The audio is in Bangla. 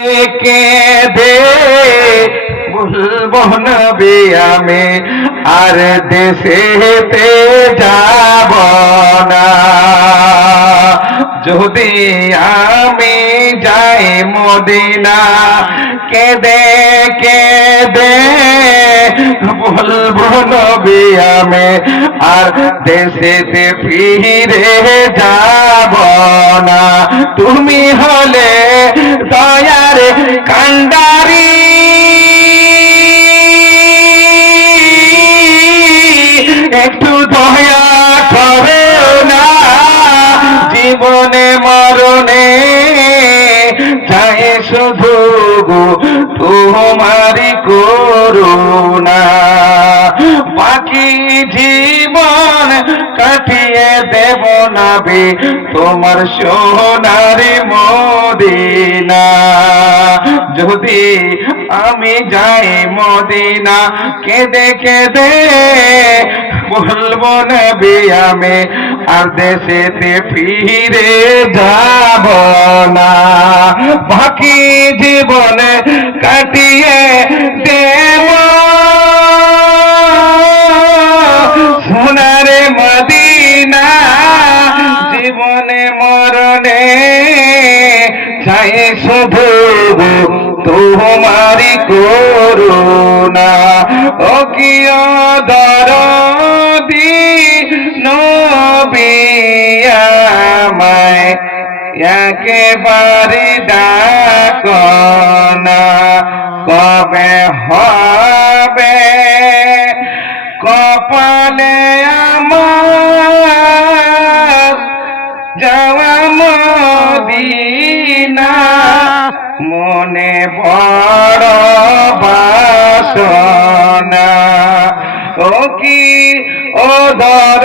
কে দে বলব নবী, আমি আর দেশেতে যাব না। যদি আমি যাই মদিনা, কেদে কেদে বলব নবী, আমি আর দেশেতে ফিরে যাব না। তুমি হলে শুধু তোমারি করুণা। বাকি জীবন কাটিয়ে দেব নাবি তোমার সোনারি মদিনা। যদি আমি যাই মদিনা, কেঁদে কেঁদে বলব নবী আমি আর দেশেতে ফিরে যাব না। বাকি জীবনে কাটিয়ে দেব। সোনারে মদিনা জীবনে মরণে চাই শুধু তোমারি করুণা। ও কি দরদি একেবারে ডাকনা কবে হবে? কপালে আমার যাওয়া মদিনা, মনে বড় বাসনা। ও কি, ও ধর